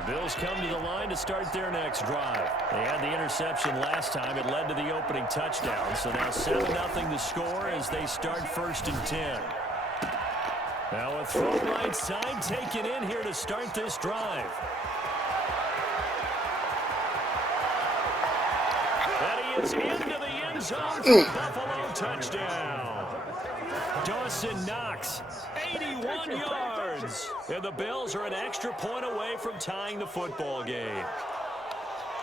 The Bills come to the line to start their next drive. They had the interception last time. It led to the opening touchdown. So now 7-0 to score as they start 1st and 10. Now a throw right side taken in here to start this drive. And he is into the end zone for Buffalo touchdown. Dawson Knox, 81 yards. And the Bills are an extra point away from tying the football game.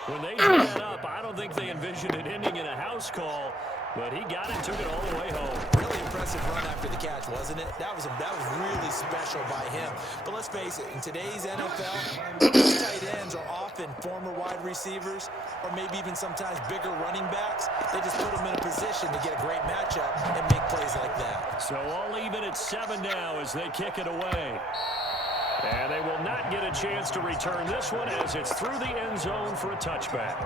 When they drew that up, I don't think they envisioned it ending in a house call, but he got it, took it all the way home. Really impressive run after the catch, wasn't it? That was really special by him. But let's face it, in today's NFL, these tight ends are often former wide receivers or maybe even sometimes bigger running backs. They just put them in a position to get a great matchup and make plays like that. So all even at 7 now as they kick it away. And they will not get a chance to return this one as it's through the end zone for a touchback.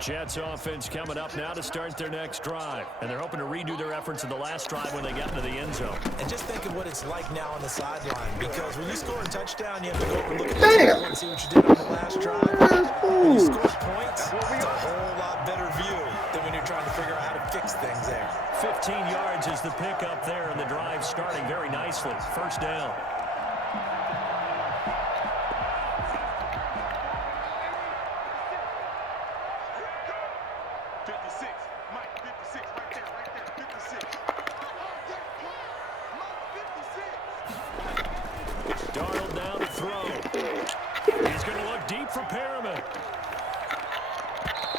Jets offense coming up now to start their next drive. And they're hoping to redo their efforts in the last drive when they got into the end zone. And just think of what it's like now on the sideline. Because when you score a touchdown, you have to go over and look at the table and see what you did on the last drive. When you score points, it's a whole lot better view than when you're trying to figure out how to fix things there. 15 yards is the pickup there, and the drive starting very nicely. 1st down. Darnold now to throw. He's going to look deep for Perriman.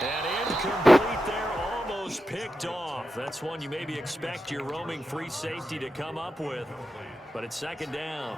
And incomplete there, almost picked off. That's one you maybe expect your roaming free safety to come up with. But it's 2nd down.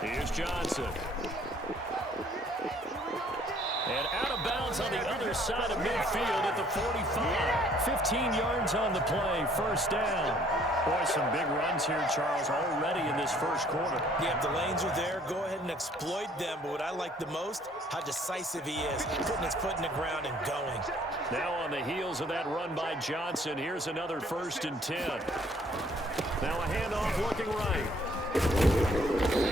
Here's Johnson. And out of bounds on the other side of midfield at the 45. 15 yards on the play, 1st down. Boy, some big runs here, Charles, already in this 1st quarter. Yeah, if the lanes are there, go ahead and exploit them. But what I like the most, how decisive he is, putting his foot in the ground and going. Now on the heels of that run by Johnson, here's another 1st and 10. Now a handoff looking right.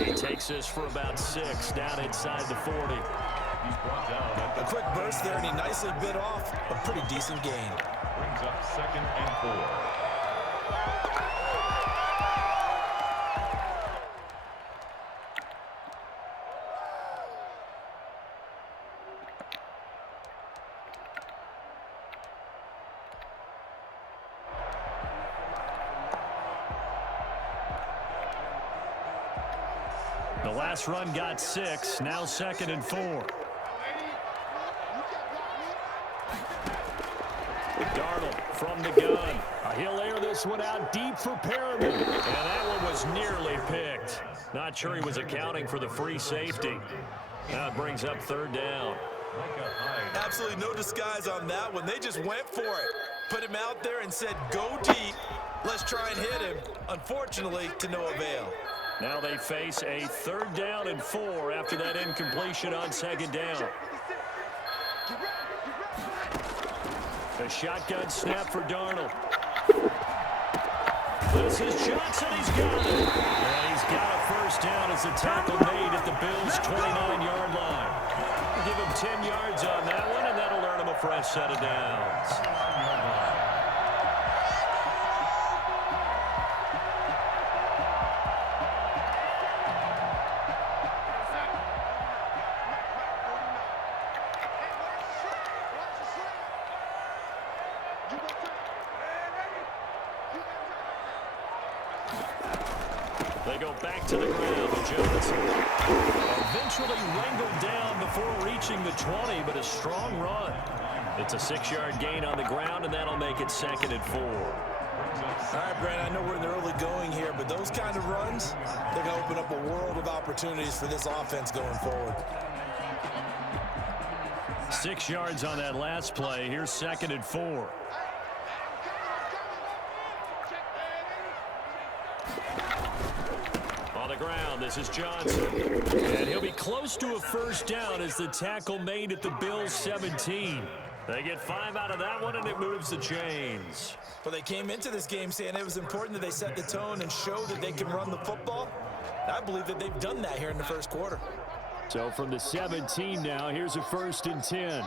He takes this for about 6 down inside the 40. A quick burst there, and he nicely bit off a pretty decent gain. Brings up 2nd and 4. The last run got 6, now 2nd and 4. Darnold from the gun. He'll air this one out deep for Perriman. And that one was nearly picked. Not sure he was accounting for the free safety. Now it brings up 3rd down. Absolutely no disguise on that one. They just went for it. Put him out there and said, go deep. Let's try and hit him. Unfortunately, to no avail. Now they face a 3rd down and 4 after that incompletion on 2nd down. The shotgun snap for Darnold. This is Johnson. He's got it. And he's got a 1st down as the tackle made at the Bills' 29-yard line. Give him 10 yards on that one, and that'll earn him a fresh set of downs. They go back to the ground with Johnson. Eventually wrangled down before reaching the 20, but a strong run. It's a 6-yard gain on the ground, and that'll make it 2nd and 4. All right, Brandon, I know we're in the early going here, but those kind of runs, they're going to open up a world of opportunities for this offense going forward. 6 yards on that last play. Here's 2nd and 4. On the ground, this is Johnson. And he'll be close to a first down as the tackle made at the Bills' 17. They get 5 out of that one, and it moves the chains. But they came into this game saying it was important that they set the tone and show that they can run the football. And I believe that they've done that here in the first quarter. So from the 17 now, here's a 1st and 10.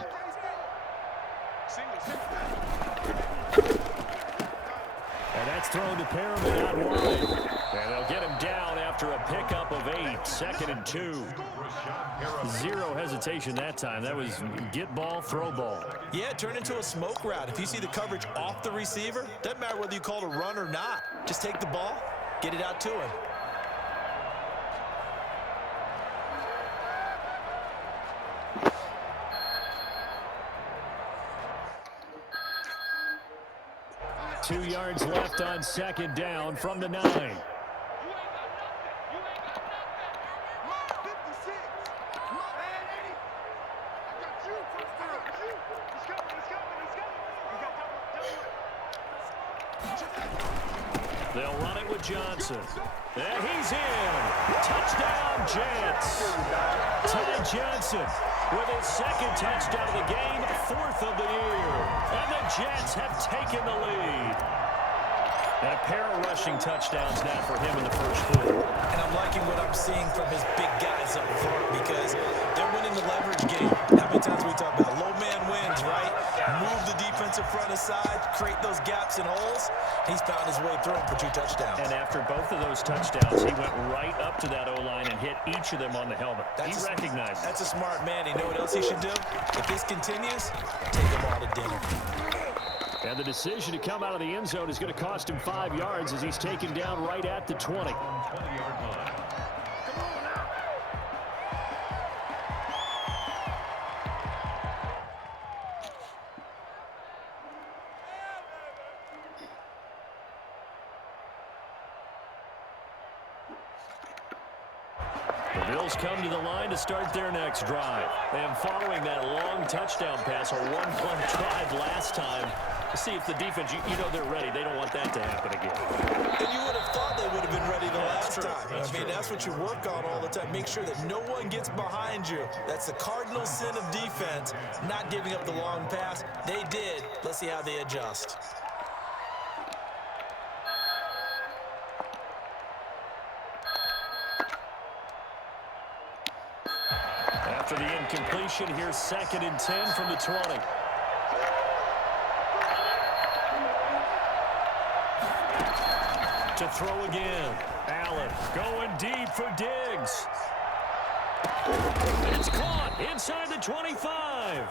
And that's thrown to Perriman out wide. And they'll get him down after a pickup of 8. 2nd and 2. Zero hesitation that time. That was get ball, throw ball. Yeah, it turned into a smoke route. If you see the coverage off the receiver, doesn't matter whether you call it a run or not. Just take the ball, get it out to him. Two yards left on 2nd down from the 9. They'll run it with Johnson. And he's in. Touchdown, Jets. Ty Johnson with his 2nd touchdown of the game, 4th of the year. And the Jets have taken the lead. And a pair of rushing touchdowns now for him in the first quarter. And I'm liking what I'm seeing from his big guys up front because they're winning the leverage game. How many times we talk about low man wins, right? Move the defensive front aside, create those gaps and holes. He's found his way through them for 2 touchdowns. And after both of those touchdowns, he went right up to that O-line and hit each of them on the helmet. He recognized it. That's a smart man. You know what else he should do? If this continues, take them all to dinner. And the decision to come out of the end zone is going to cost him 5 yards as he's taken down right at the 20. 20-yard line. The Bills come to the line to start their next drive. And following that long touchdown pass, a one-play drive last time, to see if the defense, you know they're ready. They don't want that to happen again. And you would have thought they would have been ready the last time. That's what you work on all the time. Make sure that no one gets behind you. That's the cardinal sin of defense, not giving up the long pass. They did. Let's see how they adjust. After the incompletion, here's 2nd and 10 from the 20. To throw again. Allen going deep for Diggs. It's caught inside the 25.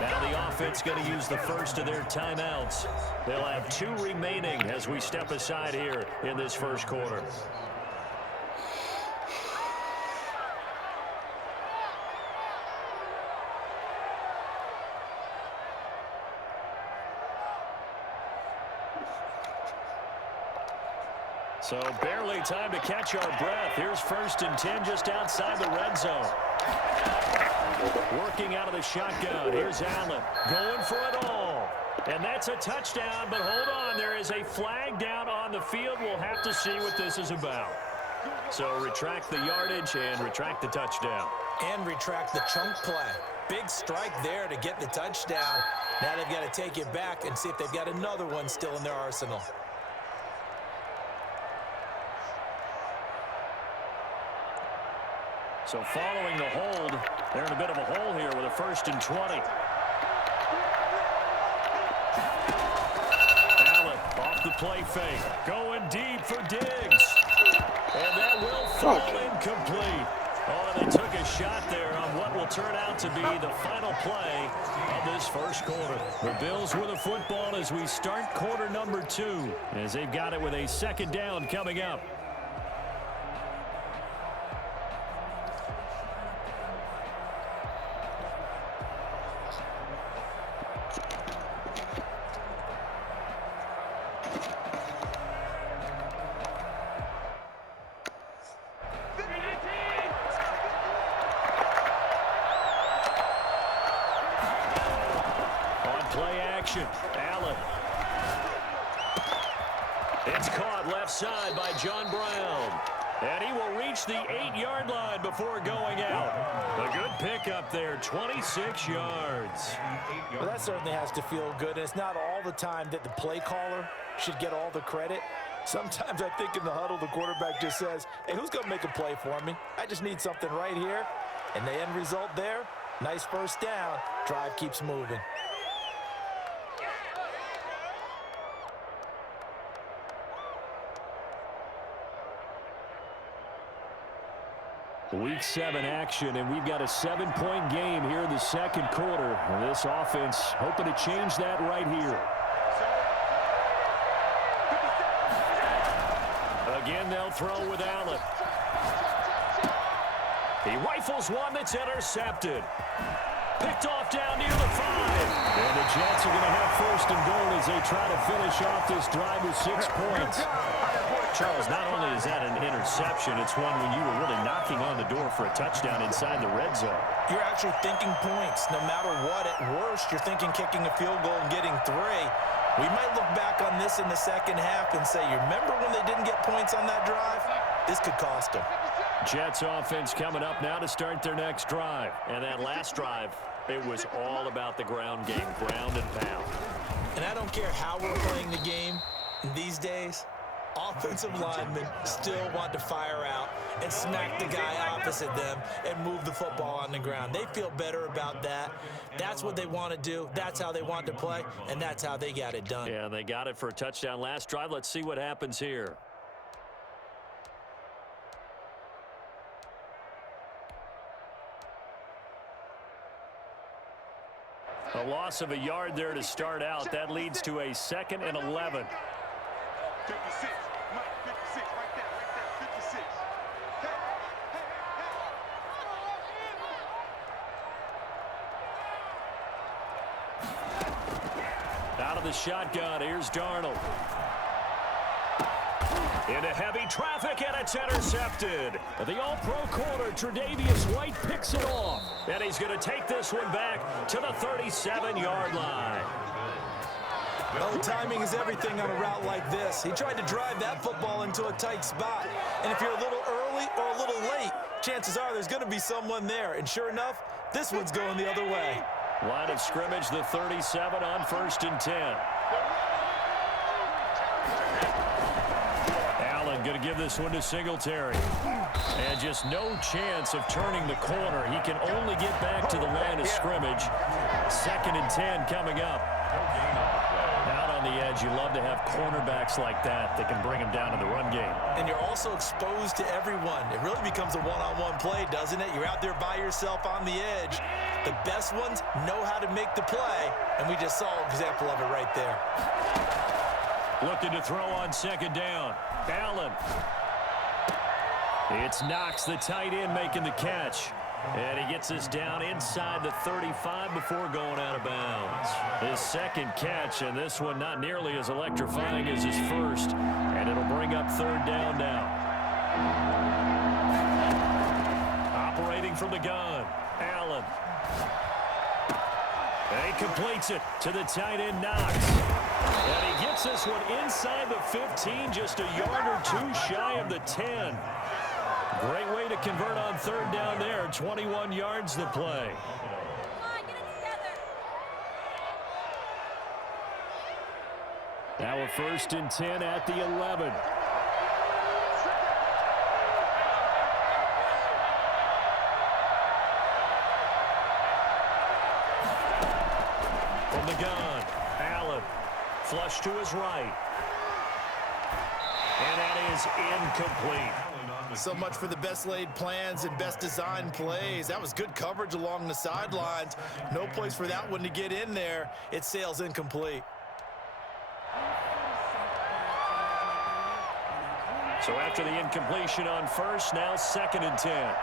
Now the offense going to use the first of their timeouts. They'll have 2 remaining as we step aside here in this first quarter. So barely time to catch our breath. Here's 1st and 10 just outside the red zone. Working out of the shotgun. Here's Allen going for it all. And that's a touchdown, but hold on. There is a flag down on the field. We'll have to see what this is about. So retract the yardage and retract the touchdown. And retract the chunk play. Big strike there to get the touchdown. Now they've got to take it back and see if they've got another one still in their arsenal. So following the hold, they're in a bit of a hole here with a 1st and 20. Allen off the play fake, going deep for Diggs. And that will fall incomplete. Oh, they took a shot there on what will turn out to be the final play of this first quarter. The Bills with the football as we start quarter number 2, as they've got it with a 2nd down coming up. action. Allen. It's caught left side by John Brown. And he will reach the 8-yard line before going out. A good pickup there, 26 yards. Well, that certainly has to feel good. And it's not all the time that the play caller should get all the credit. Sometimes I think in the huddle, the quarterback just says, hey, who's going to make a play for me? I just need something right here. And the end result there, nice first down. Drive keeps moving. Week 7 action, and we've got a 7-point game here in the second quarter. And this offense hoping to change that right here. Again, they'll throw with Allen. He rifles one that's intercepted. Picked off down near the 5. And the Jets are going to have first and goal as they try to finish off this drive with 6 points. Charles, not only is that an interception, it's one when you were really knocking on the door for a touchdown inside the red zone. You're actually thinking points. No matter what, at worst, you're thinking kicking a field goal and getting 3. We might look back on this in the second half and say, you remember when they didn't get points on that drive? This could cost them. Jets offense coming up now to start their next drive. And that last drive, it was all about the ground game, ground and pound. And I don't care how we're playing the game these days, offensive linemen still want to fire out and smack the guy opposite them and move the football on the ground. They feel better about that. That's what they want to do. That's how they want to play, and that's how they got it done. Yeah, they got it for a touchdown last drive. Let's see what happens here. A loss of a yard there to start out. That leads to a 2nd and 11. 56. Mike, 56. Right there. 56. Out of the shotgun, here's Darnold. Into heavy traffic, and it's intercepted. The all-pro corner, Tre'Davious White, picks it off. And he's going to take this one back to the 37-yard line. Well, timing is everything on a route like this. He tried to drive that football into a tight spot. And if you're a little early or a little late, chances are there's going to be someone there. And sure enough, this one's going the other way. Line of scrimmage, the 37 on 1st and 10. Allen going to give this one to Singletary. And just no chance of turning the corner. He can only get back to the line of scrimmage. 2nd and 10 coming up. Out on the edge, you love to have cornerbacks like that that can bring them down in the run game. And you're also exposed to everyone. It really becomes a one-on-one play, doesn't it? You're out there by yourself on the edge. The best ones know how to make the play, and we just saw an example of it right there. Looking to throw on 2nd down. Allen. It's Knox, the tight end, making the catch. And he gets us down inside the 35 before going out of bounds. His 2nd catch, and this one not nearly as electrifying as his first. And it'll bring up 3rd down now. Operating from the gun, Allen. And he completes it to the tight end, Knox. And he gets this one inside the 15, just a yard or 2 shy of the 10. Great way to convert on 3rd down there. 21 yards to play. Now a 1st and 10 at the 11. From the gun, Allen. Flush to his right. And that is incomplete. So much for the best laid plans and best designed plays. That was good coverage along the sidelines. No place for that one to get in there. It sails incomplete. So after the incompletion on 1st, now 2nd and 10.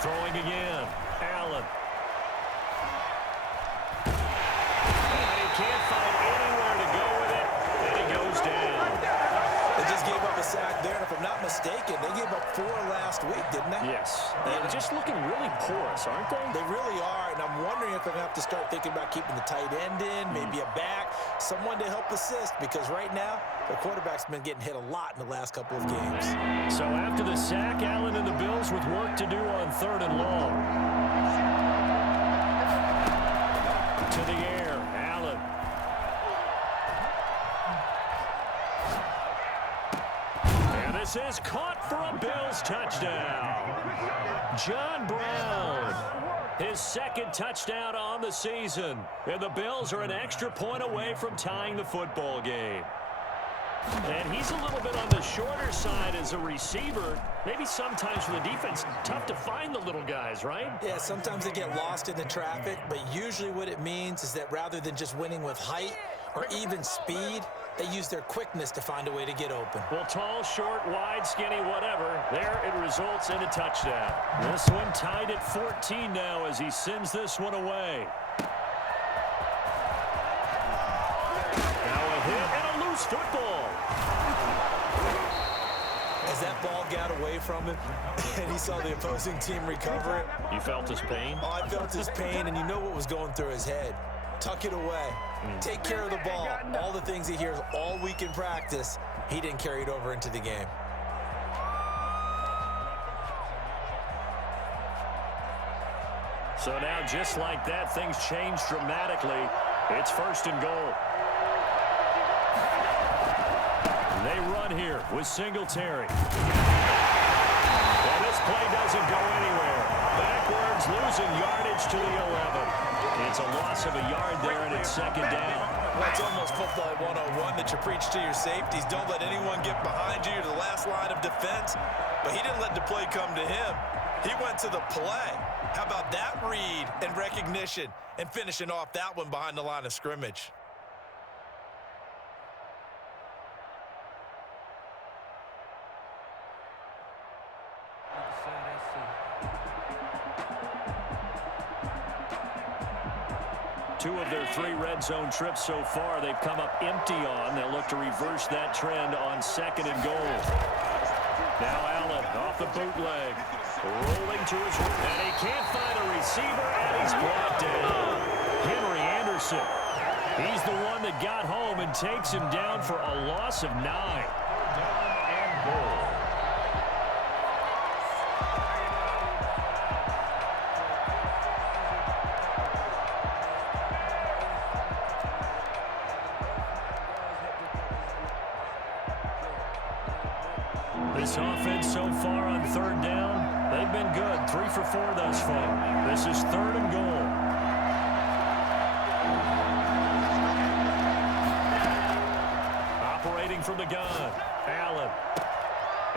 Throwing again, Allen. And mistaken, they gave up 4 last week, didn't they? Yes. They're just looking really porous, aren't they? They really are, and I'm wondering if they're going to have to start thinking about keeping the tight end in, maybe a back, someone to help assist, because right now, the quarterback's been getting hit a lot in the last couple of games. So after the sack, Allen and the Bills with work to do on 3rd and long. To the air, Allen. And this is caught for a Bills touchdown. John Brown, his 2nd touchdown on the season. And the Bills are an extra point away from tying the football game. And he's a little bit on the shorter side as a receiver. Maybe sometimes for the defense, tough to find the little guys, right? Yeah, sometimes they get lost in the traffic, but usually what it means is that rather than just winning with height or even speed, they use their quickness to find a way to get open. Well, tall, short, wide, skinny, whatever, there it results in a touchdown. This one tied at 14 now as he sends this one away. Now a hit and a loose football. As that ball got away from him and he saw the opposing team recover it. You felt his pain? Oh, I felt his pain, and you know what was going through his head. Tuck it away. Take care of the ball. All the things he hears all week in practice, he didn't carry it over into the game. So now, just like that, things change dramatically. It's 1st and goal. They run here with Singletary. Well, this play doesn't go anywhere. Backwards, losing yardage to the 11. It's a loss of a yard there, and it's 2nd down. Well, it's almost football 101 that you preach to your safeties. Don't let anyone get behind you. You're the last line of defense. But he didn't let the play come to him. He went to the play. How about that read and recognition and finishing off that one behind the line of scrimmage? Two of their 3 red zone trips so far, they've come up empty on. They'll look to reverse that trend on 2nd and goal. Now Allen off the bootleg. Rolling to his right. And he can't find a receiver, and he's brought down. Henry Anderson. He's the one that got home and takes him down for a loss of 9. Down and goal. This offense so far on 3rd down, they've been good. 3 for 4 thus far. This is 3rd and goal. Operating from the gun, Allen.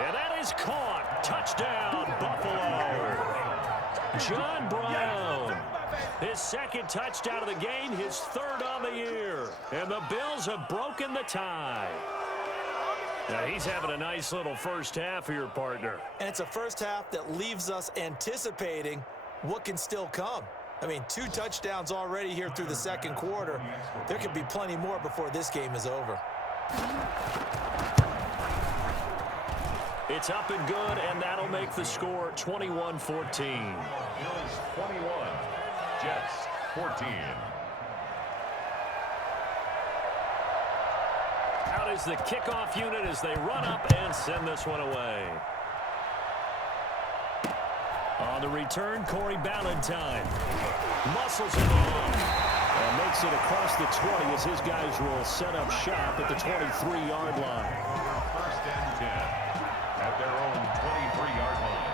And that is caught. Touchdown, Buffalo. John Brown. His 2nd touchdown of the game, his 3rd on the year. And the Bills have broken the tie. Now, he's having a nice little first half here, partner. And it's a first half that leaves us anticipating what can still come. I mean, 2 touchdowns already here through the 2nd quarter. There could be plenty more before this game is over. It's up and good, and that'll make the score 21-14. Bills 21, Jets 14. Out is the kickoff unit as they run up and send this one away. On the return, Corey Ballantyne muscles it on and makes it across the 20 as his guys will set up shop at the 23-yard line. 1st and 10 at their own 23-yard line.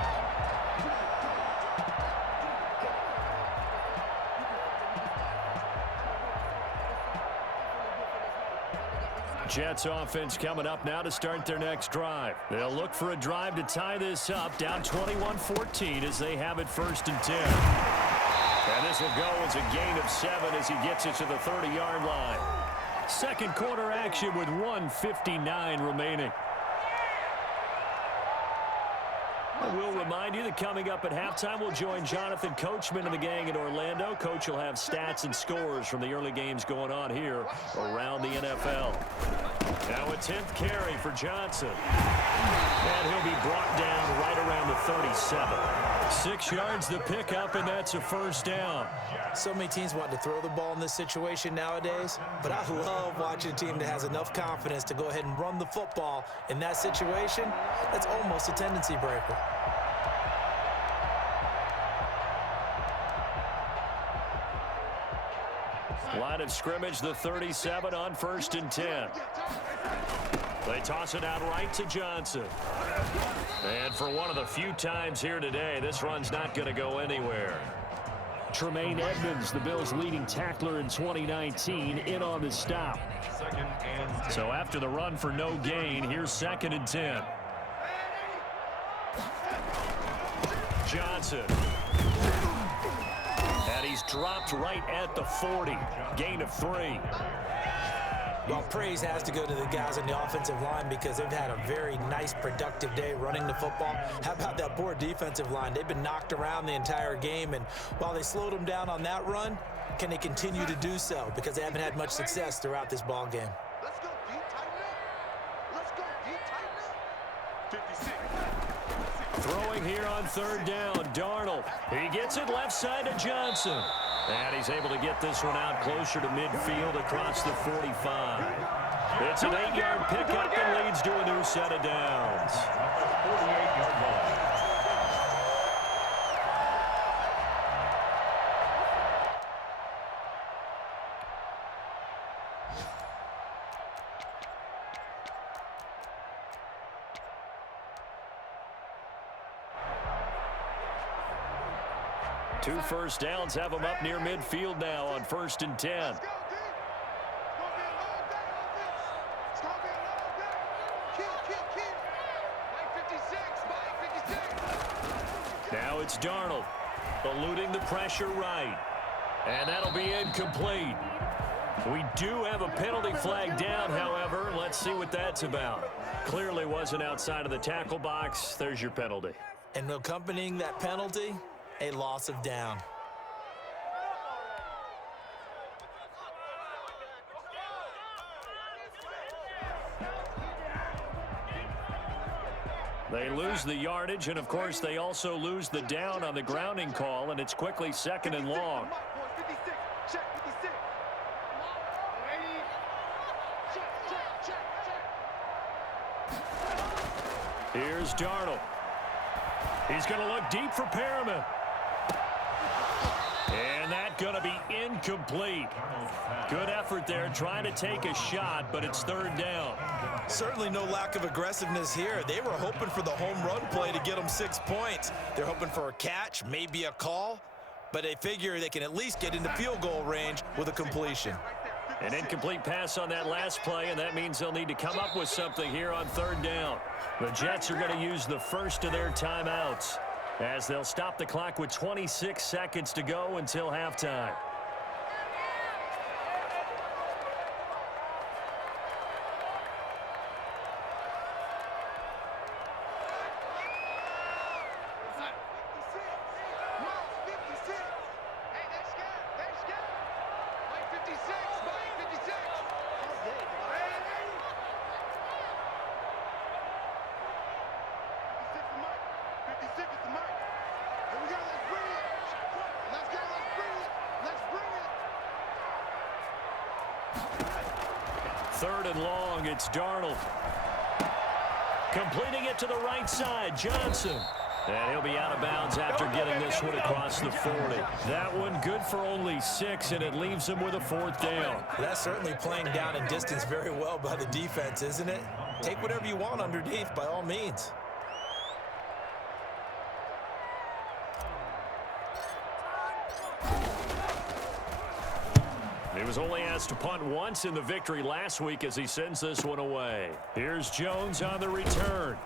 Jets offense coming up now to start their next drive. They'll look for a drive to tie this up, down 21-14 as they have it 1st and 10. And this will go as a gain of 7 as he gets it to the 30-yard line. 2nd quarter action with 1:59 remaining. And we'll remind you that coming up at halftime, we'll join Jonathan Coachman and the gang in Orlando. Coach will have stats and scores from the early games going on here around the NFL. Now a 10th carry for Johnson. And he'll be brought down right around the 37. 6 yards the pickup, and that's a first down. So many teams want to throw the ball in this situation nowadays, but I love watching a team that has enough confidence to go ahead and run the football in that situation. That's almost a tendency breaker. Line of scrimmage, the 37 on 1st and 10. They toss it out right to Johnson. And for one of the few times here today, this run's not going to go anywhere. Tremaine Edmonds, the Bills' leading tackler in 2019, in on the stop. So after the run for no gain, here's 2nd and 10. Johnson. And he's dropped right at the 40. Gain of 3. Well, praise has to go to the guys on the offensive line because they've had a very nice, productive day running the football. How about that poor defensive line? They've been knocked around the entire game, and while they slowed them down on that run, can they continue to do so? Because they haven't had much success throughout this ball game. Let's go deep, tighten up. Let's go deep, tighten up. 56. Throwing here on 3rd down, Darnold. He gets it left side to Johnson. And he's able to get this one out closer to midfield across the 45. It's an 8-yard pickup and leads to a new set of downs. 48-yard line. Two first downs have them up near midfield now on 1st and 10. Let's go deep. It's gonna be a long day on this. It's gonna be a long day. Kill. Mike 56. Now it's Darnold, eluding the pressure right. And that'll be incomplete. We do have a penalty flag down, however. Let's see what that's about. Clearly wasn't outside of the tackle box. There's your penalty. And accompanying that penalty, a loss of down. They lose the yardage, and of course they also lose the down on the grounding call, and it's quickly 2nd and long. 56. Check 56. Here's Darnold. He's going to look deep for Perriman. And that's going to be incomplete. Good effort there, trying to take a shot, but it's 3rd down. Certainly no lack of aggressiveness here. They were hoping for the home run play to get them 6 points. They're hoping for a catch, maybe a call, but they figure they can at least get into field goal range with a completion. An incomplete pass on that last play, and that means they'll need to come up with something here on 3rd down. The Jets are going to use the first of their timeouts as they'll stop the clock with 26 seconds to go until halftime. Third and long, it's Darnold. Completing it to the right side, Johnson. And he'll be out of bounds after getting this one across the 40. That one good for only 6, and it leaves him with a 4th down. That's certainly playing down in distance very well by the defense, isn't it? Take whatever you want underneath, by all means. He was only asked to punt once in the victory last week as he sends this one away. Here's Jones on the return.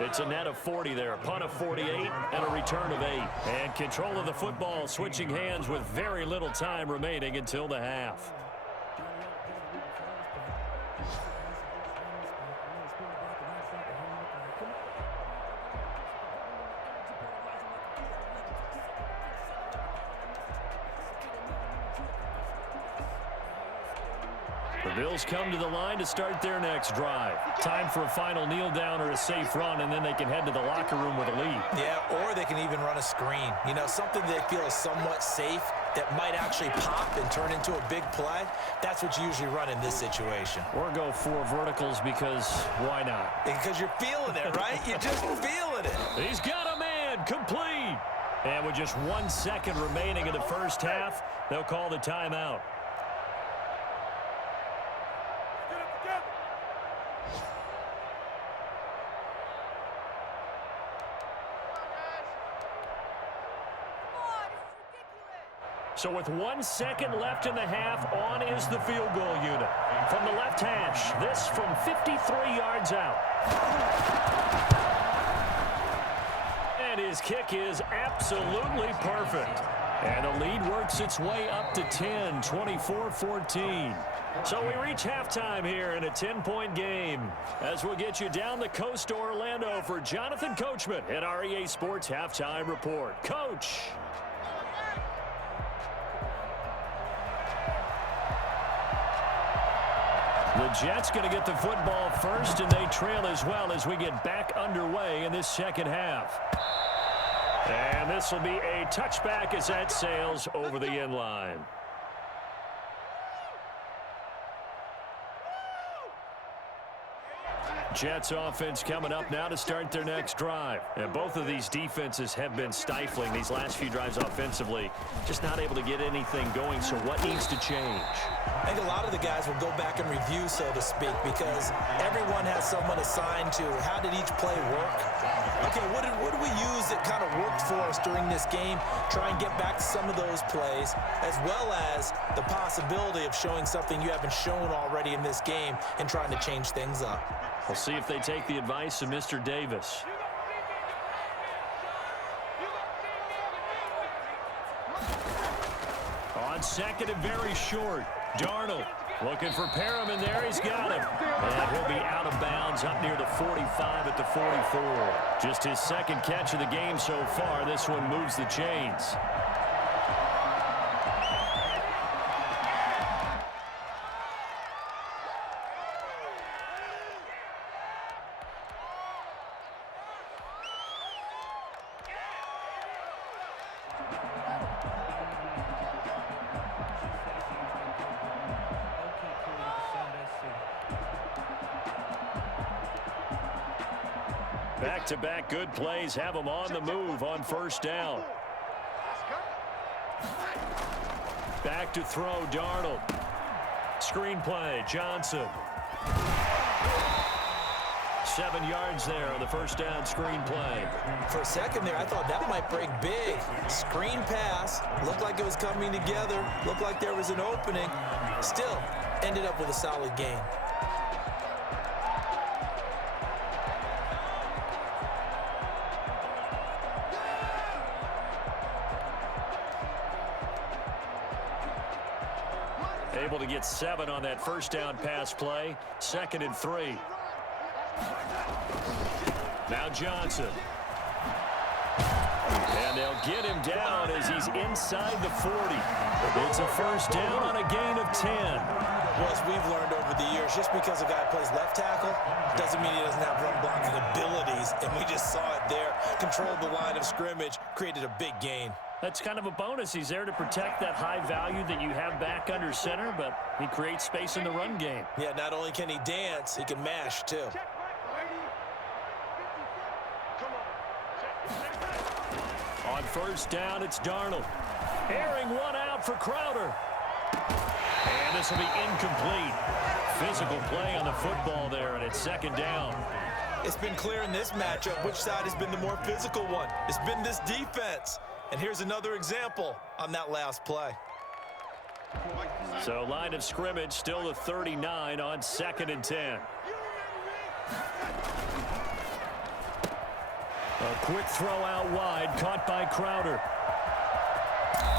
It's a net of 40 there, a punt of 48 and a return of 8. And control of the football switching hands with very little time remaining until the half. Bills come to the line to start their next drive. Time for a final kneel down or a safe run, and then they can head to the locker room with a lead. Yeah, or they can even run a screen. You know, something they feel is somewhat safe that might actually pop and turn into a big play. That's what you usually run in this situation. Or go 4 verticals because why not? Because you're feeling it, right? You're just feeling it. He's got a man, complete. And with just 1 second remaining in the first half, they'll call the timeout. So with 1 second left in the half, on is the field goal unit. From the left hash, this from 53 yards out. And his kick is absolutely perfect. And the lead works its way up to 10, 24-14. So we reach halftime here in a 10-point game. As we'll get you down the coast to Orlando for Jonathan Coachman at our EA Sports Halftime Report. Coach. The Jets going to get the football first, and they trail as well as we get back underway in this second half. And this will be a touchback as that sails over the end line. Jets offense coming up now to start their next drive. And both of these defenses have been stifling these last few drives offensively. Just not able to get anything going, so what needs to change? I think a lot of the guys will go back and review, so to speak, because everyone has someone assigned to how did each play work. Okay, what did we use that kind of worked for us during this game? Try and get back to some of those plays, as well as the possibility of showing something you haven't shown already in this game and trying to change things up. We'll see if they take the advice of Mr. Davis. On second and very short, Darnold looking for Perriman there. He's got him. And he'll be out of bounds up near the 45 at the 44. Just his second catch of the game so far. This one moves the chains. Back-to-back good plays have them on the move on first down. Back to throw, Darnold. Screen play, Johnson. 7 yards there on the first down screen play. For a second there, I thought that might break big. Screen pass. Looked like it was coming together. Looked like there was an opening. Still, ended up with a solid gain. Able to get 7 on that first down pass play. 2nd and 3. Now Johnson. And they'll get him down as he's inside the 40. It's a first down on a gain of 10. Well, as we've learned over the years, just because a guy plays left tackle doesn't mean he doesn't have run blocking abilities. And we just saw it there. Controlled the line of scrimmage, created a big gain. That's kind of a bonus. He's there to protect that high value that you have back under center, but he creates space in the run game. Yeah, not only can he dance, he can mash too. On first down, it's Darnold. Airing one out for Crowder. And this will be incomplete. Physical play on the football there, and it's 2nd down. It's been clear in this matchup which side has been the more physical one. It's been this defense. And here's another example on that last play. So line of scrimmage still the 39 on 2nd and 10. A quick throw out wide, caught by Crowder.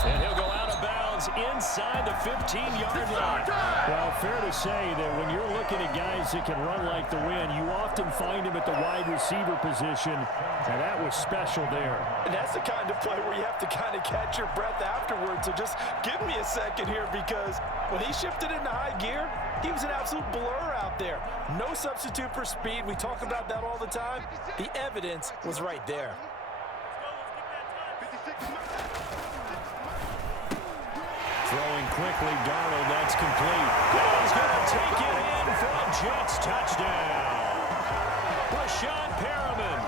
And he'll go out of bounds inside the 15-yard line. Well, fair to say that when you're looking at guys that can run like the wind, you often find him at the wide receiver position, and that was special there. And that's the kind of play where you have to kind of catch your breath afterwards. So just give me a second here, because when he shifted into high gear, he was an absolute blur out there. No substitute for speed. We talk about that all the time. The evidence was right there. Throwing quickly, Darnold, that's complete. He's going to take it in for a Jets touchdown. Rashad Perriman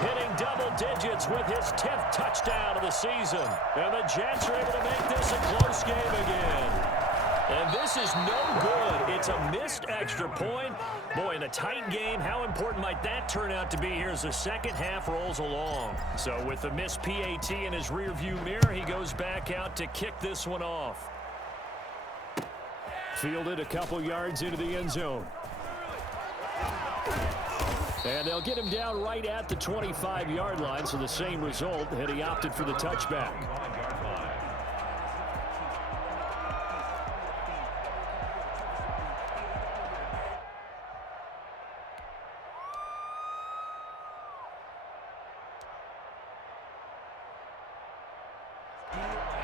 hitting double digits with his 10th touchdown of the season. And the Jets are able to make this a close game again. And this is no good. It's a missed extra point. Boy, in a tight game, how important might that turn out to be here as the second half rolls along? So with the missed PAT in his rearview mirror, he goes back out to kick this one off. Fielded a couple yards into the end zone. And they'll get him down right at the 25-yard line, so the same result, and he opted for the touchback.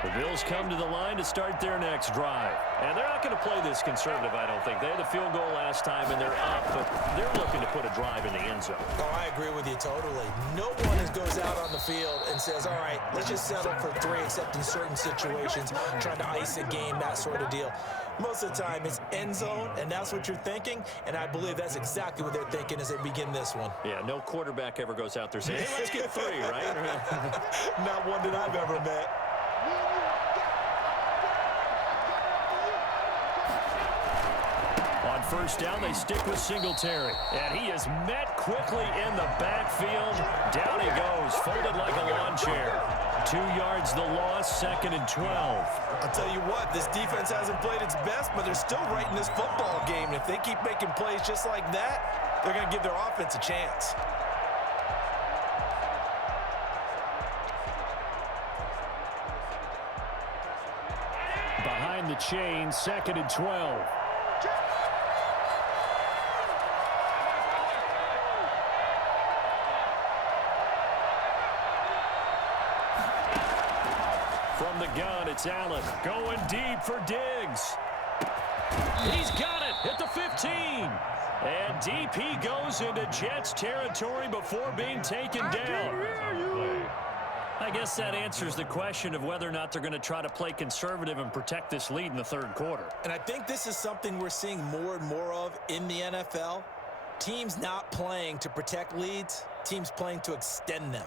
The Bills come to the line to start their next drive. And they're not going to play this conservative, I don't think. They had the field goal last time, and they're up, but they're looking to put a drive in the end zone. Oh, I agree with you totally. No one goes out on the field and says, all right, let's just settle for 3, except in certain situations, trying to ice a game, that sort of deal. Most of the time, it's end zone, and that's what you're thinking, and I believe that's exactly what they're thinking as they begin this one. Yeah, no quarterback ever goes out there saying, hey, let's get 3, right? Not one that I've ever met. On first down, they stick with Singletary. And he is met quickly in the backfield. Down he goes, folded like a lawn chair. 2 yards the loss, 2nd and 12. I'll tell you what, this defense hasn't played its best, but they're still right in this football game. And if they keep making plays just like that, they're going to give their offense a chance. Behind the chain, 2nd and 12. From the gun, it's Allen going deep for Diggs. He's got it at the 15. And deep he goes into Jets territory before being taken down. I guess that answers the question of whether or not they're going to try to play conservative and protect this lead in the third quarter. And I think this is something we're seeing more and more of in the NFL. Teams not playing to protect leads, teams playing to extend them.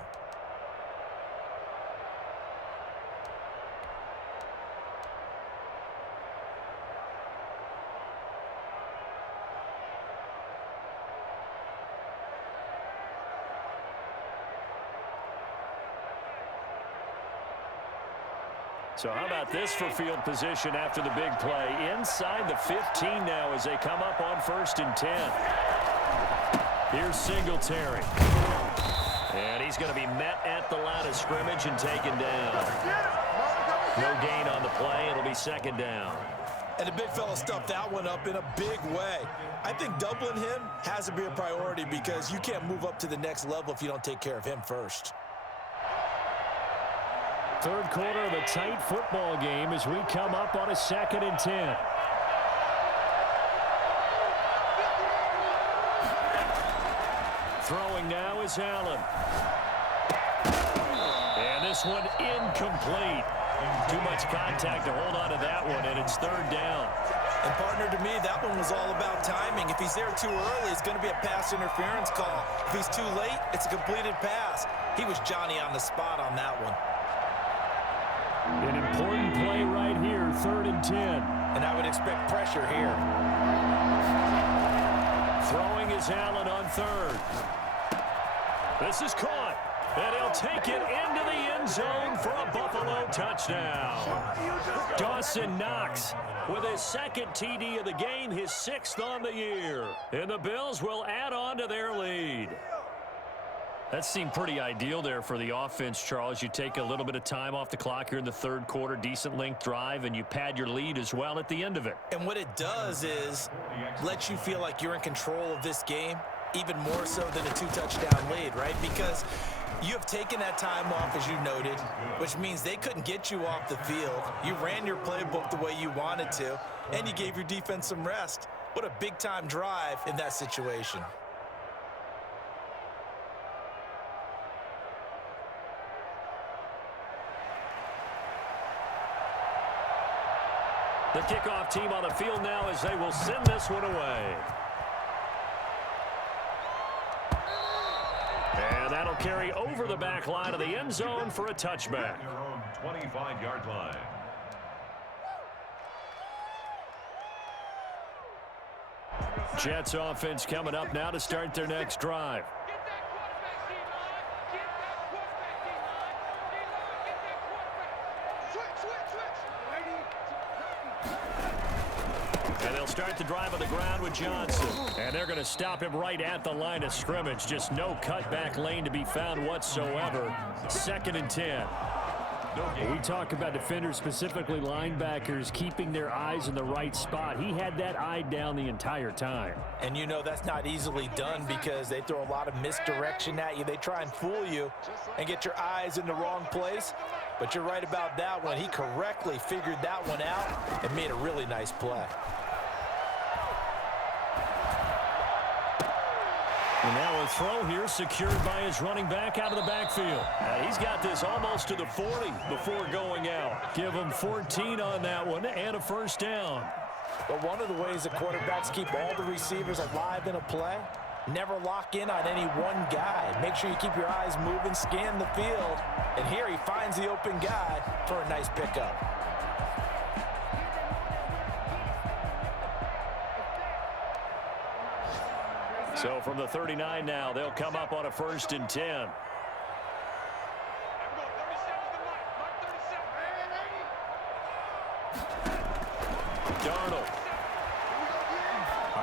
So how about this for field position after the big play? Inside the 15 now as they come up on 1st and 10. Here's Singletary. And he's going to be met at the line of scrimmage and taken down. No gain on the play. It'll be 2nd down. And the big fella stuffed that one up in a big way. I think doubling him has to be a priority because you can't move up to the next level if you don't take care of him first. Third quarter of a tight football game as we come up on a 2nd and 10. Throwing now is Allen. And this one incomplete. Too much contact to hold on to that one, and it's 3rd down. And partner, to me, that one was all about timing. If he's there too early, it's going to be a pass interference call. If he's too late, it's a completed pass. He was Johnny on the spot on that one. An important play right here, 3rd and 10. And I would expect pressure here. Throwing is Allen on 3rd. This is caught. And he'll take it into the end zone for a Buffalo touchdown. Dawson Knox with his 2nd TD of the game, his 6th on the year. And the Bills will add on to their lead. That seemed pretty ideal there for the offense, Charles. You take a little bit of time off the clock here in the third quarter, decent length drive, and you pad your lead as well at the end of it. And what it does is let you feel like you're in control of this game, even more so than a 2-touchdown lead, right? Because you have taken that time off, as you noted, which means they couldn't get you off the field. You ran your playbook the way you wanted to, and you gave your defense some rest. What a big-time drive in that situation. The kickoff team on the field now as they will send this one away. And that'll carry over the back line of the end zone for a touchback. Their own 25-yard line. Jets offense coming up now to start their next drive. And they'll start the drive on the ground with Johnson. And they're going to stop him right at the line of scrimmage. Just no cutback lane to be found whatsoever. 2nd and 10. We talk about defenders, specifically linebackers, keeping their eyes in the right spot. He had that eye down the entire time. And you know that's not easily done because they throw a lot of misdirection at you. They try and fool you and get your eyes in the wrong place. But you're right about that one. He correctly figured that one out and made a really nice play. And now a throw here secured by his running back out of the backfield. He's got this almost to the 40 before going out. Give him 14 on that one and a first down. But one of the ways the quarterbacks keep all the receivers alive in a play, never lock in on any one guy. Make sure you keep your eyes moving, scan the field. And here he finds the open guy for a nice pickup. So from the 39 now, they'll come up on a 1st and 10. Darnold.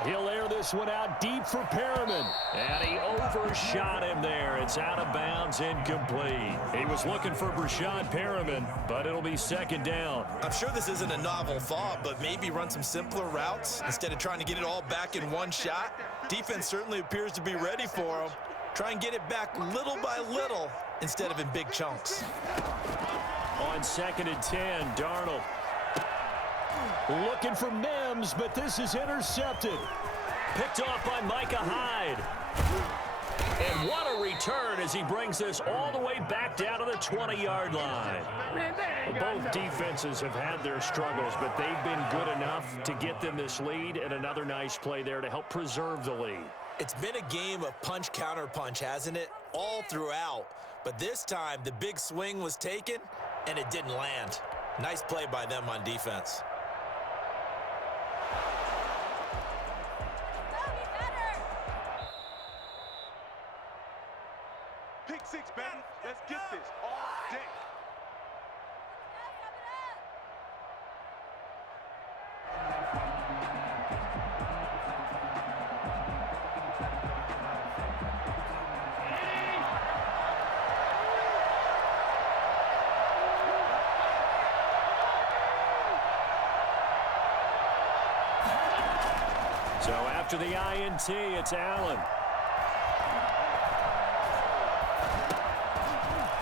He'll air this one out deep for Perriman. And he overshot him there. It's out of bounds, incomplete. He was looking for Brashad Perriman, but it'll be 2nd down. I'm sure this isn't a novel thought, but maybe run some simpler routes instead of trying to get it all back in one shot. Defense certainly appears to be ready for him. Try and get it back little by little instead of in big chunks. On 2nd and 10, Darnold. Looking for Mims, but this is intercepted. Picked off by Micah Hyde. And what a return as he brings this all the way back down to the 20-yard line. Both defenses have had their struggles, but they've been good enough to get them this lead, and another nice play there to help preserve the lead. It's been a game of punch-counter-punch, hasn't it? All throughout. But this time, the big swing was taken, and it didn't land. Nice play by them on defense. Pick 6, baby. Let's get this all day. So after the INT, it's Allen.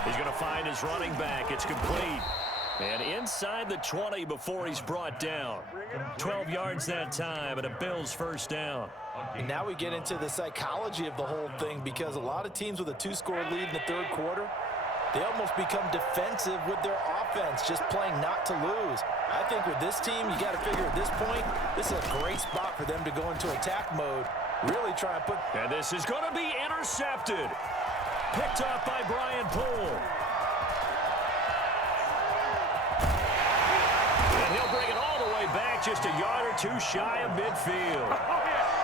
He's going to find his running back. It's complete. And inside the 20 before he's brought down. 12 yards that time, and a Bills first down. And now we get into the psychology of the whole thing because a lot of teams with a 2-score lead in the third quarter, they almost become defensive with their offense, just playing not to lose. I think with this team, you got to figure at this point, this is a great spot for them to go into attack mode, really try and put... And this is going to be intercepted. Picked off by Brian Poole. And he'll bring it all the way back, just a yard or two shy of midfield.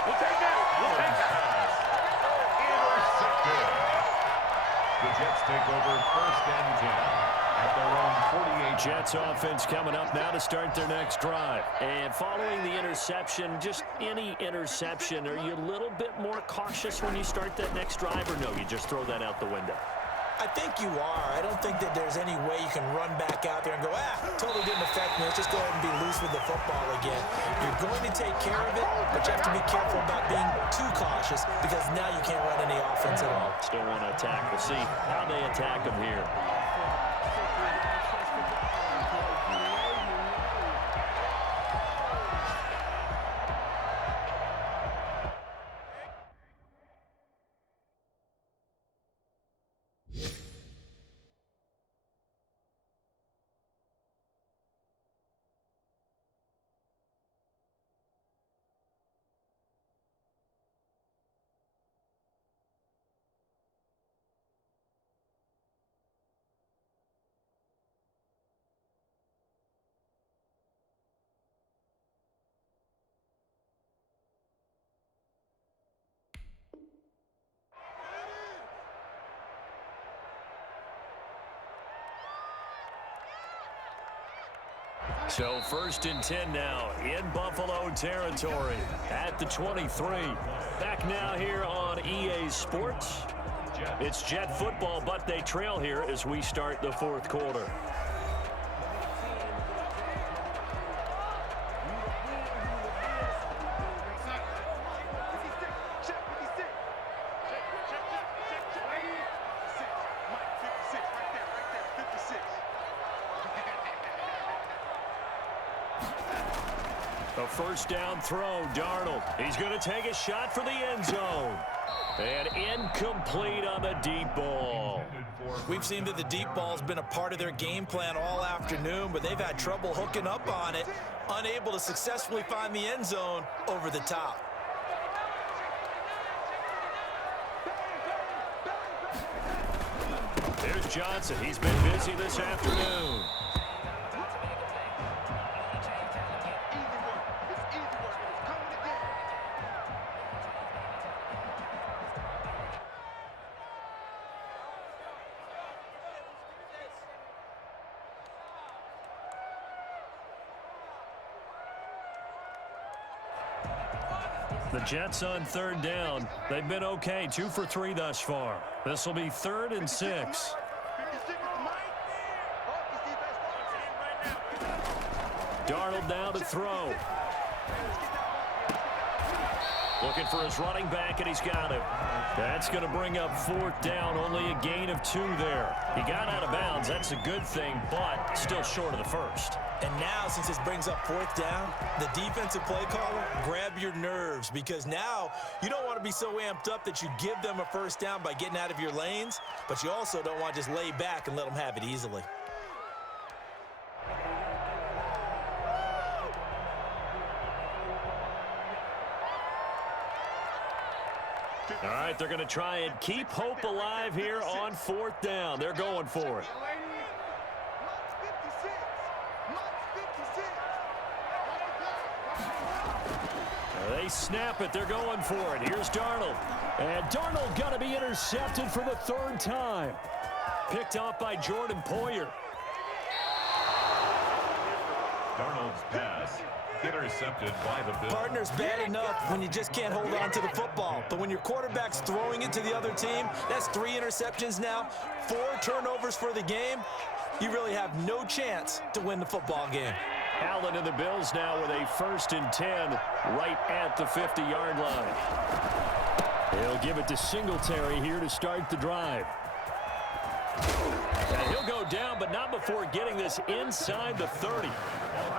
We'll take that. We'll take that. Intercepted. The Jets take over 1st and 10 at their own 48. Jets offense coming up now to start their next drive. And following the interception, just any interception, are you a little bit more cautious when you start that next drive, or no, you just throw that out the window? I think you are. I don't think that there's any way you can run back out there and go, totally didn't affect me. Let's just go ahead and be loose with the football again. You're going to take care of it, but you have to be careful about being too cautious because now you can't run any offense at all. Still want to attack. We'll see how they attack them here. So 1st and 10 now in Buffalo territory at the 23. Back now here on EA Sports. It's Jet football, but they trail here as we start the 4th quarter. A first down throw, Darnold. He's going to take a shot for the end zone. And incomplete on the deep ball. We've seen that the deep ball's been a part of their game plan all afternoon, but they've had trouble hooking up on it, unable to successfully find the end zone over the top. There's Johnson. He's been busy this afternoon. The Jets on 3rd down. They've been okay, 2 for 3 thus far. This will be 3rd and 6. Darnold now to throw. Looking for his running back, and he's got him. That's going to bring up 4th down, only a gain of 2 there. He got out of bounds. That's a good thing, but still short of the first. And now, since this brings up 4th down, the defensive play caller, grab your nerves, because now you don't want to be so amped up that you give them a first down by getting out of your lanes, but you also don't want to just lay back and let them have it easily. All right, they're going to try and keep hope alive here on 4th down. They're going for it. They snap it. They're going for it. Here's Darnold. And Darnold going to be intercepted for the 3rd time. Picked off by Jordan Poyer. Darnold's pass intercepted by the Bills. Partner's bad enough when you just can't hold on to the football. But when your quarterback's throwing it to the other team, that's 3 interceptions now, 4 turnovers for the game. You really have no chance to win the football game. Allen and the Bills now with a 1st and 10 right at the 50-yard line. They'll give it to Singletary here to start the drive. And he'll go down, but not before getting this inside the 30.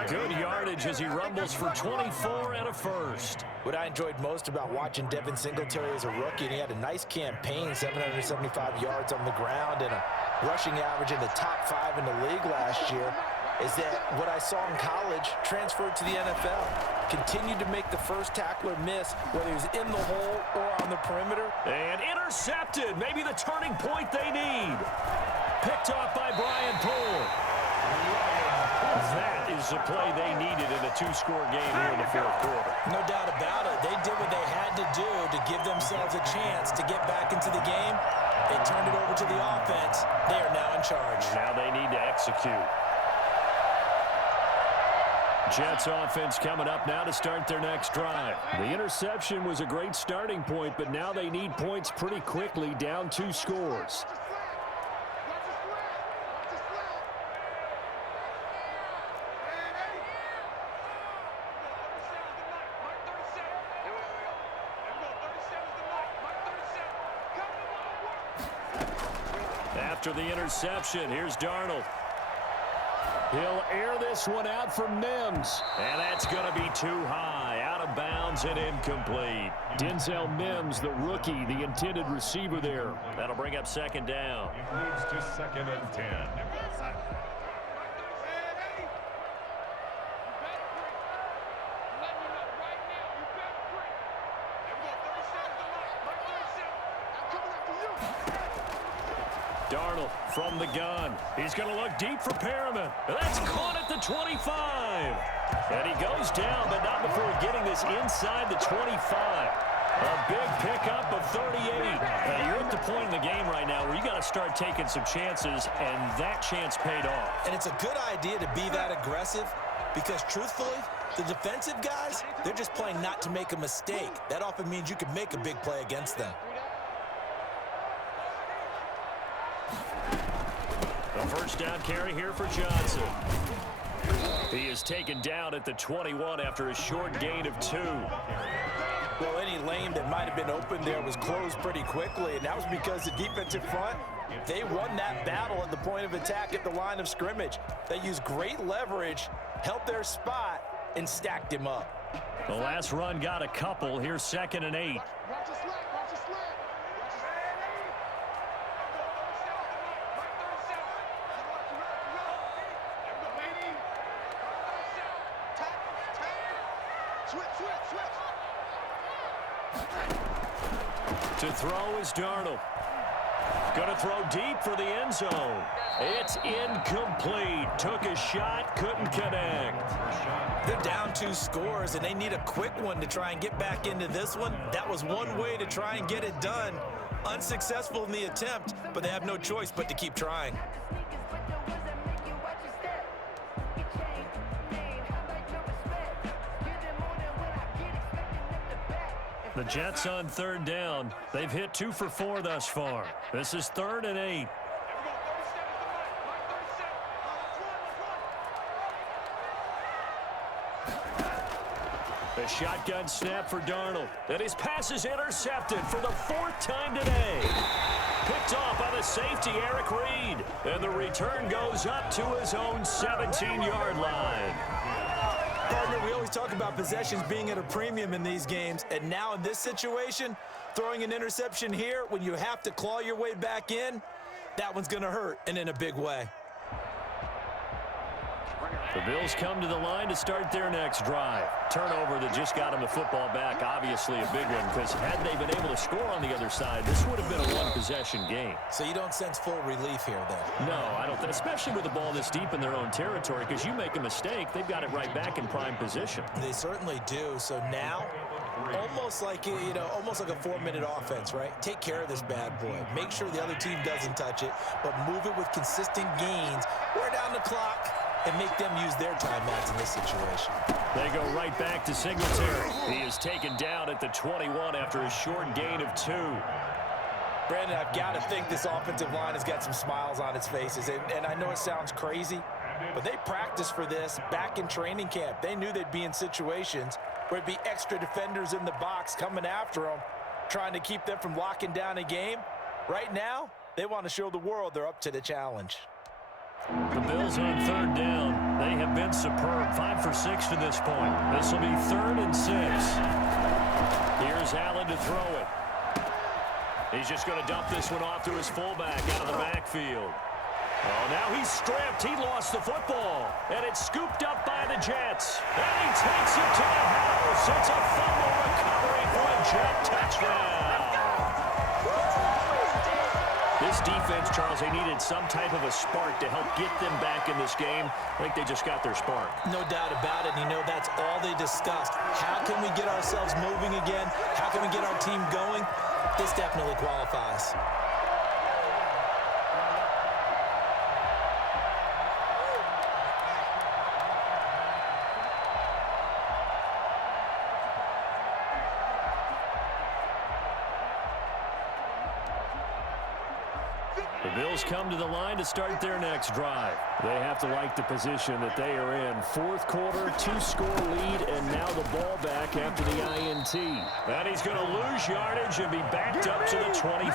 Good yardage as he rumbles for 24 and a first. What I enjoyed most about watching Devin Singletary as a rookie, and he had a nice campaign, 775 yards on the ground and a rushing average in the top 5 in the league last year, is that what I saw in college transferred to the NFL. Continued to make the first tackler miss, whether he was in the hole or on the perimeter. And intercepted, maybe the turning point they need. Picked off by Brian Poole. That is the play they needed in a 2-score game here in the 4th quarter. No doubt about it. They did what they had to do to give themselves a chance to get back into the game. They turned it over to the offense. They are now in charge. Now they need to execute. Jets offense coming up now to start their next drive. The interception was a great starting point, but now they need points pretty quickly, down 2 scores. After the interception, here's Darnold. He'll air this one out for Mims. And that's going to be too high. Out of bounds and incomplete. Denzel Mims, the rookie, the intended receiver there. That'll bring up second down. It moves to 2nd and 10. Darnold from the gun. He's going to look deep for Perriman. That's caught at the 25. And he goes down, but not before getting this inside the 25. A big pickup of 38. You're at the point in the game right now where you got to start taking some chances, and that chance paid off. And it's a good idea to be that aggressive because, truthfully, the defensive guys, they're just playing not to make a mistake. That often means you can make a big play against them. A first down carry here for Johnson. He is taken down at the 21 after a short gain of 2. Well, any lane that might have been open there was closed pretty quickly, and that was because the defensive front, they won that battle at the point of attack at the line of scrimmage. They used great leverage, held their spot, and stacked him up. The last run got a couple. Here's 2nd and 8. To throw is Darnold. Going to throw deep for the end zone. It's incomplete. Took a shot, couldn't connect. They're down 2 scores, and they need a quick one to try and get back into this one. That was one way to try and get it done. Unsuccessful in the attempt, but they have no choice but to keep trying. The Jets on 3rd down. They've hit 2 for 4 thus far. This is 3rd and 8. The shotgun snap for Darnold. And his pass is intercepted for the 4th time today. Picked off by the safety, Eric Reed. And the return goes up to his own 17-yard line. Partner, we always talk about possessions being at a premium in these games, and now in this situation, throwing an interception here when you have to claw your way back in, that one's going to hurt, and in a big way. The Bills come to the line to start their next drive. Turnover that just got them the football back, obviously a big one, because had they been able to score on the other side, this would have been a one-possession game. So you don't sense full relief here, then? No, I don't think, especially with the ball this deep in their own territory, because you make a mistake, they've got it right back in prime position. They certainly do. So now, almost like, almost like a 4-minute offense, right? Take care of this bad boy. Make sure the other team doesn't touch it, but move it with consistent gains. Wear down the clock and make them use their timeouts in this situation. They go right back to Singletary. He is taken down at the 21 after a short gain of 2. Brandon, I've got to think this offensive line has got some smiles on its faces. And I know it sounds crazy, but they practiced for this back in training camp. They knew they'd be in situations where it'd be extra defenders in the box coming after them, trying to keep them from locking down a game. Right now, they want to show the world they're up to the challenge. The Bills on 3rd down. They have been superb. 5 for 6 to this point. This will be 3rd and 6. Here's Allen to throw it. He's just going to dump this one off to his fullback out of the backfield. Oh, now he's stripped. He lost the football. And it's scooped up by the Jets. And he takes it to the house. It's a fumble recovery for a Jet touchdown. This defense, Charles, they needed some type of a spark to help get them back in this game. I think they just got their spark. No doubt about it. And that's all they discussed. How can we get ourselves moving again? How can we get our team going? This definitely qualifies. The Bills come to the line to start their next drive. They have to like the position that they are in. Fourth quarter, 2-score lead, and now the ball back after the INT. And he's going to lose yardage and be backed up to the 25.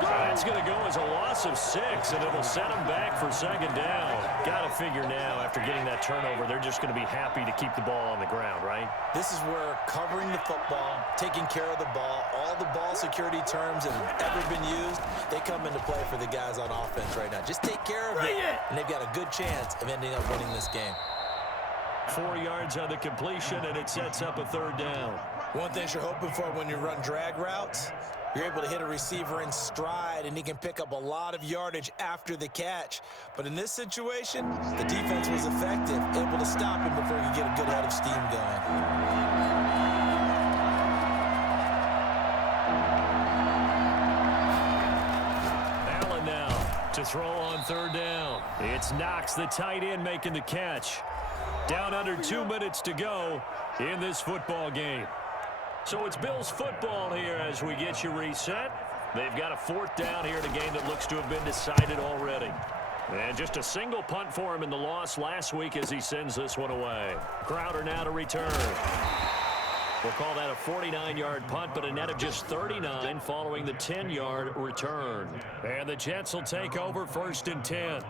That's going to go as a loss of 6, and it'll set him back for second down. Got to figure now, after getting that turnover, they're just going to be happy to keep the ball on the ground, right? This is where covering the football, taking care of the ball, all the ball security terms that have ever been used, they come into play for the guys on offense right now. Just take care of it, and they've got a good chance of ending up winning this game. 4 yards on the completion, and it sets up a third down. One thing you're hoping for when you run drag routes, you're able to hit a receiver in stride, and he can pick up a lot of yardage after the catch. But in this situation, the defense was effective, able to stop him before he could get a good head of steam going. To throw on third down. It's Knox, the tight end, making the catch. Down under 2 minutes to go in this football game. So it's Bills football here as we get you reset. They've got a fourth down here in a game that looks to have been decided already. And just a single punt for him in the loss last week as he sends this one away. Crowder now to return. We'll call that a 49-yard punt, but a net of just 39 following the 10-yard return. And the Jets will take over 1st and 10.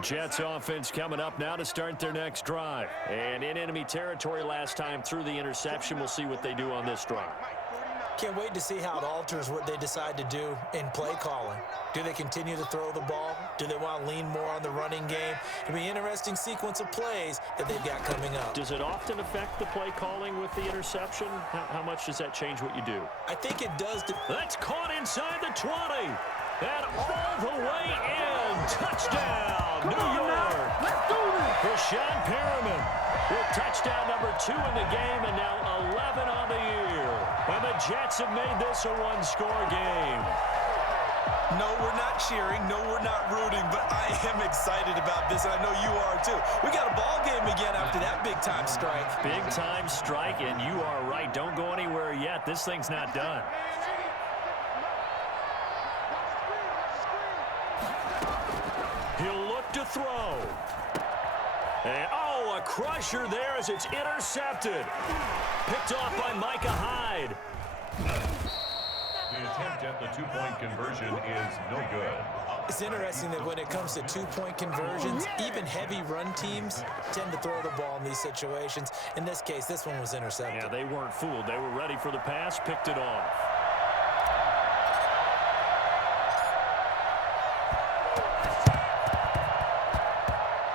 Jets offense coming up now to start their next drive. And in enemy territory last time through the interception. We'll see what they do on this drive. Can't wait to see how it alters what they decide to do in play calling. Do they continue to throw the ball? Do they want to lean more on the running game? It'll be an interesting sequence of plays that they've got coming up. Does it often affect the play calling with the interception? How much does that change what you do? I think it does. That's caught inside the 20. And all the way in. Touchdown, New York. Let's do this. Rashawn Perriman with touchdown number 2 in the game and now 11 on the year. And the Jets have made this a one-score game. No, we're not cheering. No, we're not rooting, but I am excited about this, and I know you are too. We got a ball game again after that big-time strike. Big-time strike, and you are right. Don't go anywhere yet. This thing's not done. He'll look to throw. And, oh, a crusher there as it's intercepted. Picked off by Micah Hyde. The attempt at the two-point conversion is no good. It's interesting that when it comes to two-point conversions, even heavy run teams tend to throw the ball in these situations. In this case, this one was intercepted. Yeah, they weren't fooled. They were ready for the pass, picked it off.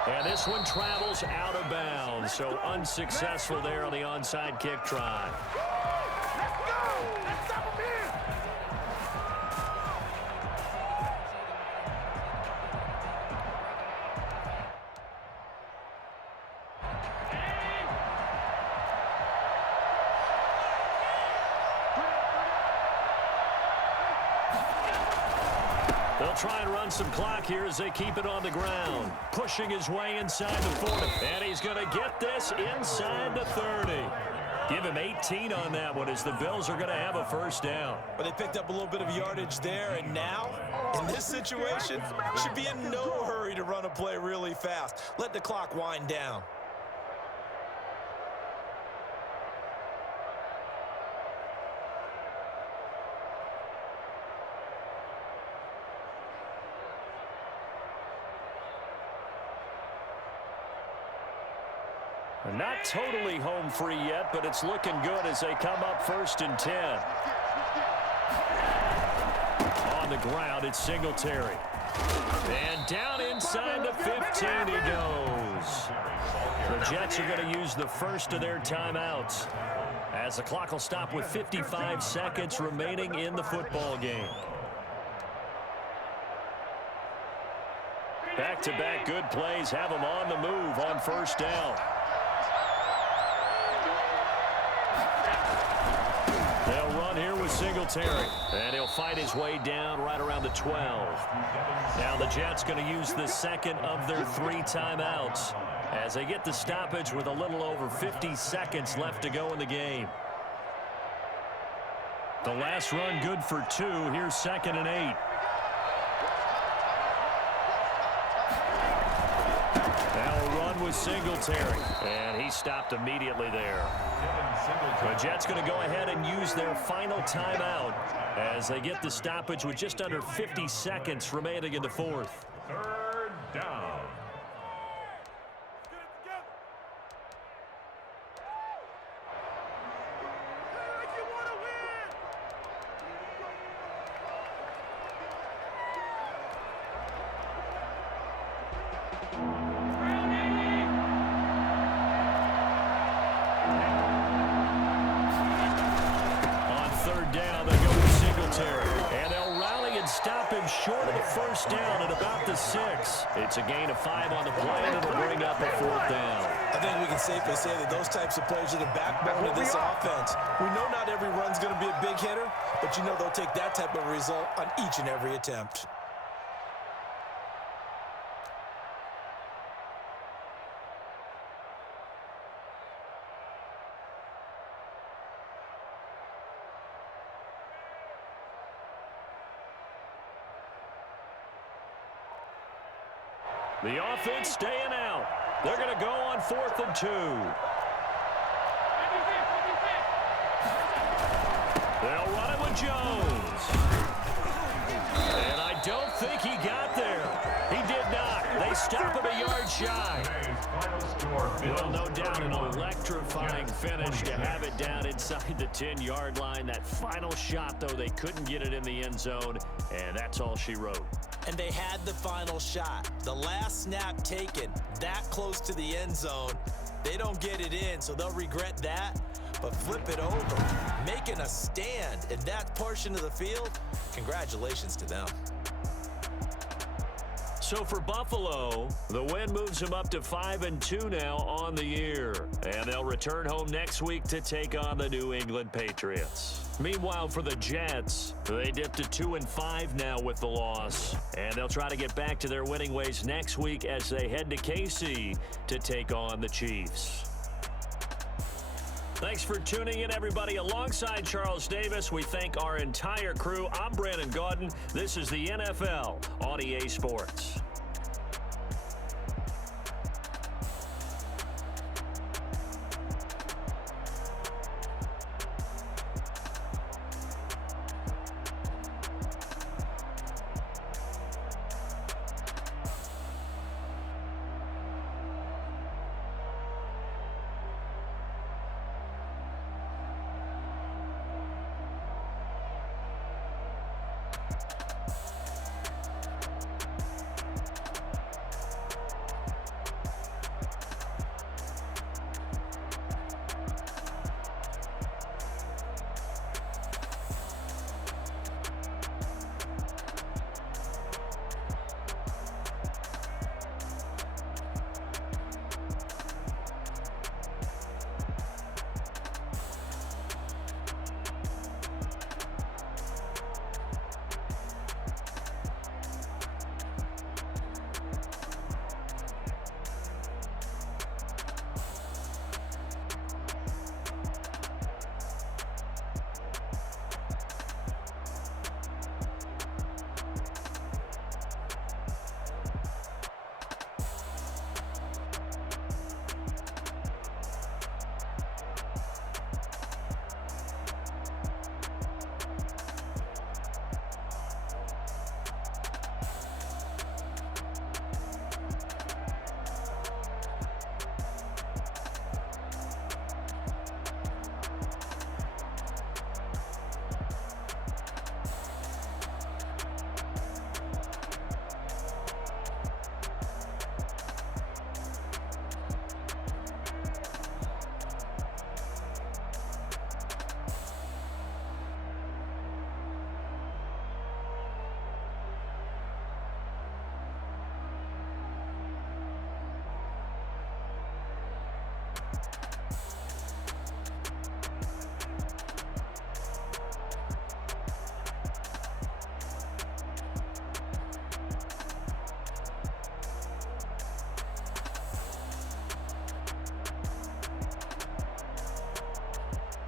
And this one travels out of bounds, so unsuccessful there on the onside kick try. Let's go. Let's stop him here. They'll try and run some clock here as they keep it on the ground. Pushing his way inside the 40. And he's going to get this inside the 30. Give him 18 on that one as the Bills are going to have a first down. But they picked up a little bit of yardage there, and now, in this situation, should be in no hurry to run a play really fast. Let the clock wind down. Not totally home free yet, but it's looking good as they come up 1st and 10. On the ground, it's Singletary. And down inside the 15 he goes. The Jets are going to use the first of their timeouts as the clock will stop with 55 seconds remaining in the football game. Back-to-back good plays have them on the move on first down. They'll run here with Singletary, and he'll fight his way down right around the 12. Now the Jets going to use the second of their 3 timeouts as they get the stoppage with a little over 50 seconds left to go in the game. The last run good for 2. Here's 2nd and 8. Now a run with Singletary, and he stopped immediately there. The Jets going to go ahead and use their final timeout as they get the stoppage with just under 50 seconds remaining in the 4th. 3rd down. Short of the 1st down at about the 6. It's a gain of 5 on the play, and it'll bring up a 4th down. I think we can safely say that those types of plays are the backbone of this offense. We know not every run's going to be a big hitter, but you know they'll take that type of result on each and every attempt. The offense staying out. They're going to go on 4th and 2. They'll run it with Jones. And I don't think he got there. He did not. They stop him a yard shy. Well, no doubt an electrifying finish to have it down inside the 10-yard line. That final shot, though, they couldn't get it in the end zone, and that's all she wrote. And they had the final shot. The last snap taken that close to the end zone. They don't get it in, so they'll regret that. But flip it over, making a stand in that portion of the field, congratulations to them. So for Buffalo, the win moves them up to 5-2 now on the year. And they'll return home next week to take on the New England Patriots. Meanwhile, for the Jets, they dipped to 2-5 now with the loss. And they'll try to get back to their winning ways next week as they head to KC to take on the Chiefs. Thanks for tuning in, everybody. Alongside Charles Davis, we thank our entire crew. I'm Brandon Gaudin. This is the NFL on EA Sports.